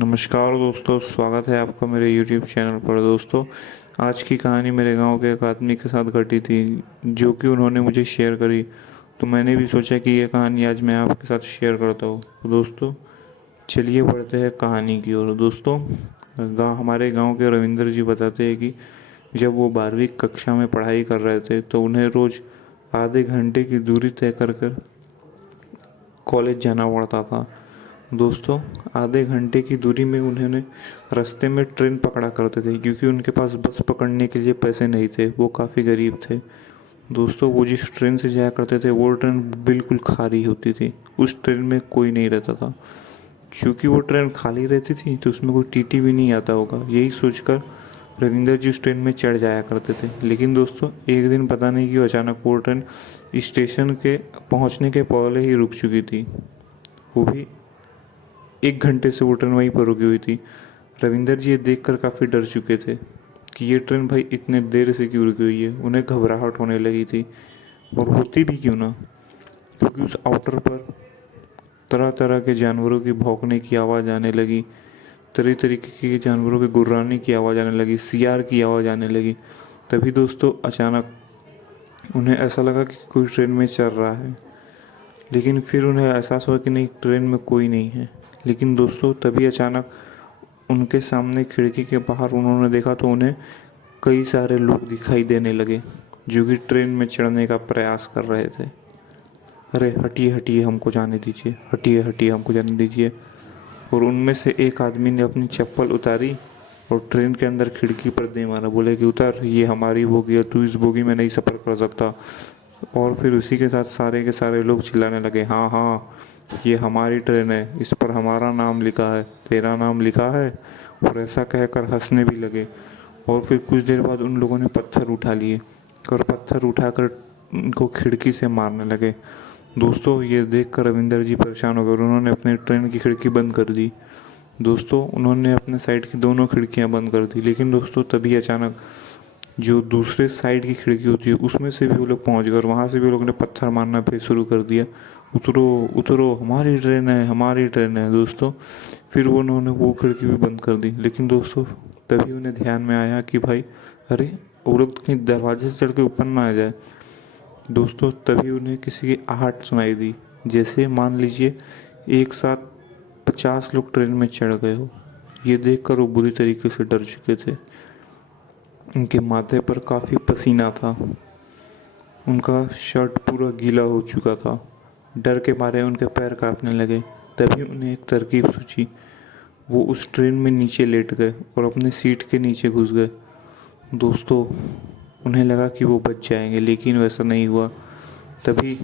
नमस्कार दोस्तों, स्वागत है आपका मेरे YouTube चैनल पर। दोस्तों, आज की कहानी मेरे गांव के एक आदमी के साथ घटी थी, जो कि उन्होंने मुझे शेयर करी। तो मैंने भी सोचा कि ये कहानी आज मैं आपके साथ शेयर करता हूँ। तो दोस्तों, चलिए बढ़ते हैं कहानी की ओर। दोस्तों, हमारे गांव के रविंद्र जी बताते हैं कि जब वो 12वीं कक्षा में पढ़ाई कर रहे थे तो उन्हें रोज़ आधे घंटे की दूरी तय कर कर कॉलेज जाना पड़ता था। दोस्तों, आधे घंटे की दूरी में उन्होंने रास्ते में ट्रेन पकड़ा करते थे, क्योंकि उनके पास बस पकड़ने के लिए पैसे नहीं थे। वो काफ़ी गरीब थे। दोस्तों, वो जिस ट्रेन से जाया करते थे वो ट्रेन बिल्कुल खाली होती थी। उस ट्रेन में कोई नहीं रहता था। क्योंकि वो ट्रेन खाली रहती थी तो उसमें कोई टीटी भी नहीं आता होगा, यही सोचकर रविंदर जी उस ट्रेन में चढ़ जाया करते थे। लेकिन दोस्तों, एक दिन पता नहीं क्यों अचानक वो ट्रेन स्टेशन के पहुंचने के पहले ही रुक चुकी थी। वो भी 1 घंटे से वो ट्रेन वहीं पर रुकी हुई थी। रविंदर जी ये देखकर काफ़ी डर चुके थे कि ये ट्रेन भाई इतने देर से क्यों रुकी हुई है। उन्हें घबराहट होने लगी थी, और होती भी क्यों ना, क्योंकि उस आउटर पर तरह तरह के जानवरों की भौंकने की आवाज़ आने लगी, तरह तरीके के जानवरों के गुर्राने की आवाज़ आने लगी, सियार की आवाज़ आने लगी। तभी दोस्तों अचानक उन्हें ऐसा लगा कि कोई ट्रेन में चल रहा है। लेकिन फिर उन्हें एहसास हुआ कि नहीं, ट्रेन में कोई नहीं है। लेकिन दोस्तों, तभी अचानक उनके सामने खिड़की के बाहर उन्होंने देखा तो उन्हें कई सारे लोग दिखाई देने लगे, जो कि ट्रेन में चढ़ने का प्रयास कर रहे थे। अरे हटिए हटिए, हमको जाने दीजिए, हटिए हटिए, हमको जाने दीजिए। और उनमें से एक आदमी ने अपनी चप्पल उतारी और ट्रेन के अंदर खिड़की पर दे मारा। बोले कि उतर, ये हमारी बोगी है, तू इस बोगी में नहीं सफ़र कर सकता। और फिर उसी के साथ सारे के सारे लोग चिल्लाने लगे, हाँ हाँ, ये हमारी ट्रेन है, इस पर हमारा नाम लिखा है, तेरा नाम लिखा है। और ऐसा कहकर हंसने भी लगे। और फिर कुछ देर बाद उन लोगों ने पत्थर उठा लिए और पत्थर उठाकर उनको खिड़की से मारने लगे। दोस्तों, ये देखकर रविंदर जी परेशान हो गए और उन्होंने अपनी ट्रेन की खिड़की बंद कर दी। दोस्तों, उन्होंने अपने साइड की दोनों खिड़कियां बंद कर दी। लेकिन दोस्तों, तभी अचानक जो दूसरे साइड की खिड़की होती है उसमें से भी वो लोग पहुंच गए और वहाँ से भी वो लोगों ने पत्थर मारना फिर शुरू कर दिया। उतरो उतरो, हमारी ट्रेन है, हमारी ट्रेन है। दोस्तों, फिर वो उन्होंने वो खिड़की भी बंद कर दी। लेकिन दोस्तों, तभी उन्हें ध्यान में आया कि भाई, अरे वो लोग तो कहीं दरवाजे से चढ़ के ऊपर ना आ जाए। दोस्तों, तभी उन्हें किसी की आहट सुनाई दी, जैसे मान लीजिए एक साथ 50 लोग ट्रेन में चढ़ गए हो। ये देखकर वो बुरी तरीके से डर चुके थे। उनके माथे पर काफ़ी पसीना था, उनका शर्ट पूरा गीला हो चुका था। डर के मारे उनके पैर कांपने लगे। तभी उन्हें एक तरकीब सूझी। वो उस ट्रेन में नीचे लेट गए और अपने सीट के नीचे घुस गए। दोस्तों, उन्हें लगा कि वो बच जाएंगे, लेकिन वैसा नहीं हुआ। तभी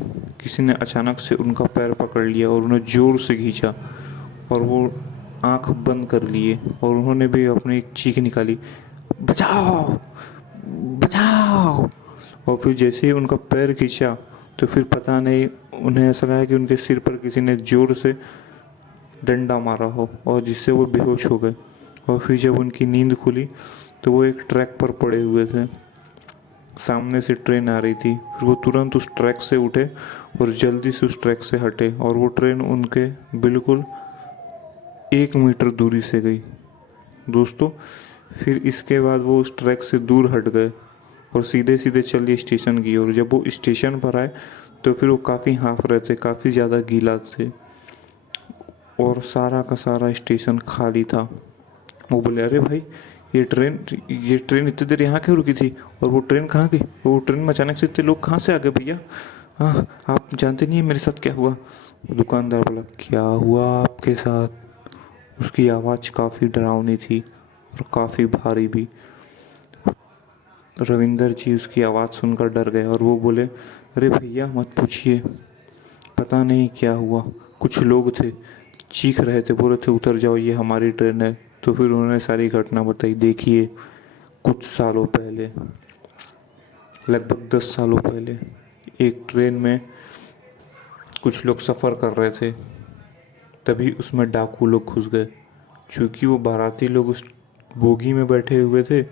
किसी ने अचानक से उनका पैर पकड़ लिया और उन्हें ज़ोर से खींचा, और वो आंख बंद कर लिए और उन्होंने भी अपनी एक चीख निकाली, बचाओ बचाओ। और फिर जैसे ही उनका पैर खींचा तो फिर पता नहीं, उन्हें ऐसा लगा कि उनके सिर पर किसी ने ज़ोर से डंडा मारा हो, और जिससे वो बेहोश हो गए। और फिर जब उनकी नींद खुली तो वो एक ट्रैक पर पड़े हुए थे। सामने से ट्रेन आ रही थी। फिर वो तुरंत उस ट्रैक से उठे और जल्दी से उस ट्रैक से हटे, और वो ट्रेन उनके बिल्कुल 1 मीटर दूरी से गई। दोस्तों, फिर इसके बाद वो उस ट्रैक से दूर हट गए और सीधे सीधे चलिए स्टेशन की। और जब वो स्टेशन पर आए तो फिर वो काफ़ी हाँफ रहे थे, काफ़ी ज़्यादा गीला थे, और सारा का सारा स्टेशन खाली था। वो बोले, अरे भाई, ये ट्रेन इतनी देर यहाँ क्यों रुकी थी, और वो ट्रेन कहाँ गई, वो ट्रेन में अचानक से इतने लोग कहाँ से आ गए भैया। हाँ, आप जानते नहीं है मेरे साथ क्या हुआ। वो दुकानदार बोला, क्या हुआ आपके साथ। उसकी आवाज़ काफ़ी डरावनी थी और काफ़ी भारी भी। रविंदर जी उसकी आवाज़ सुनकर डर गए और वो बोले, अरे भैया मत पूछिए, पता नहीं क्या हुआ। कुछ लोग थे, चीख रहे थे, बोल रहे थे उतर जाओ, ये हमारी ट्रेन है। तो फिर उन्होंने सारी घटना बताई। देखिए, कुछ सालों पहले, लगभग 10 सालों पहले, एक ट्रेन में कुछ लोग सफ़र कर रहे थे। तभी उसमें डाकू लोग घुस गए। चूँकि वो बाराती लोग उस बोगी में बैठे हुए थे,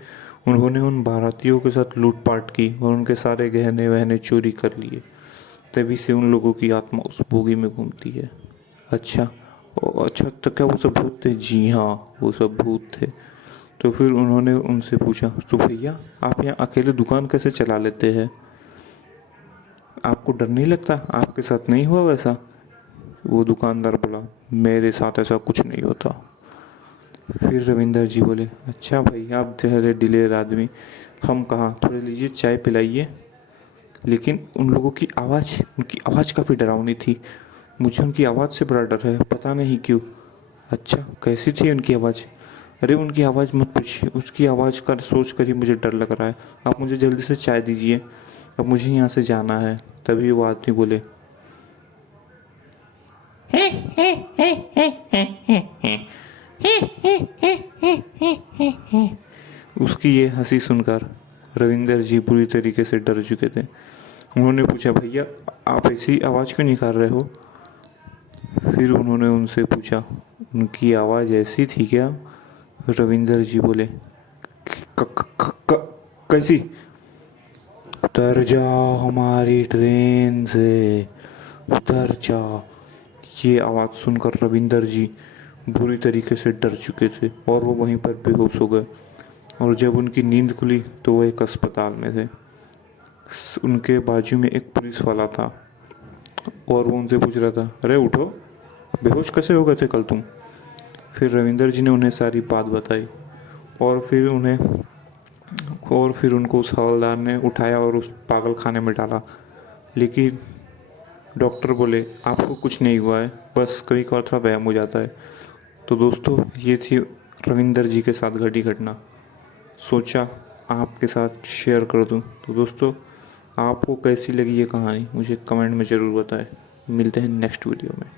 उन्होंने उन बारातियों के साथ लूटपाट की और उनके सारे गहने वहने चोरी कर लिए। तभी से उन लोगों की आत्मा उस बोगी में घूमती है। अच्छा, अच्छा, तो क्या वो सब भूत थे? जी हाँ, वो सब भूत थे। तो फिर उन्होंने उनसे पूछा, तो भैया आप यहाँ अकेले दुकान कैसे चला लेते हैं? आपको डर नहीं लगता? आपके साथ नहीं हुआ वैसा? वो दुकानदार बोला, मेरे साथ ऐसा कुछ नहीं होता। फिर रविंदर जी बोले, अच्छा भाई, आप थे दिलेर आदमी, हम कहाँ, थोड़े लीजिए चाय पिलाइए। लेकिन उन लोगों की आवाज़, उनकी आवाज़ काफ़ी डरावनी थी। मुझे उनकी आवाज़ से बड़ा डर है, पता नहीं क्यों। अच्छा, कैसी थी उनकी आवाज़? अरे उनकी आवाज़ मत पूछिए, उसकी आवाज़ का सोच कर ही मुझे डर लग रहा है। आप मुझे जल्दी से चाय दीजिए, अब मुझे यहाँ से जाना है। तभी वो आदमी बोले, उसकी ये हंसी सुनकर रविंदर जी पूरी तरीके से डर चुके थे। उन्होंने पूछा, भैया आप ऐसी आवाज़ क्यों निकाल रहे हो? फिर उन्होंने उनसे पूछा, उनकी आवाज़ ऐसी थी क्या? रविंदर जी बोले, कैसी? उतर जा हमारी ट्रेन से, उतर जा। ये आवाज़ सुनकर रविंदर जी बुरी तरीके से डर चुके थे और वो वहीं पर बेहोश हो गए। और जब उनकी नींद खुली तो वो एक अस्पताल में थे। उनके बाजू में एक पुलिस वाला था और वो उनसे पूछ रहा था, अरे उठो, बेहोश कैसे हो गए थे कल तुम? फिर रविंदर जी ने उन्हें सारी बात बताई और फिर उनको उस हवलदार ने उठाया और उस पागल खाने में डाला। लेकिन डॉक्टर बोले, आपको कुछ नहीं हुआ है, बस कभी कभार थोड़ा वहम हो जाता है। तो दोस्तों, ये थी रविंदर जी के साथ घटी घटना। सोचा आपके साथ शेयर कर दूं। तो दोस्तों, आपको कैसी लगी ये कहानी मुझे कमेंट में ज़रूर बताएं। मिलते हैं नेक्स्ट वीडियो में।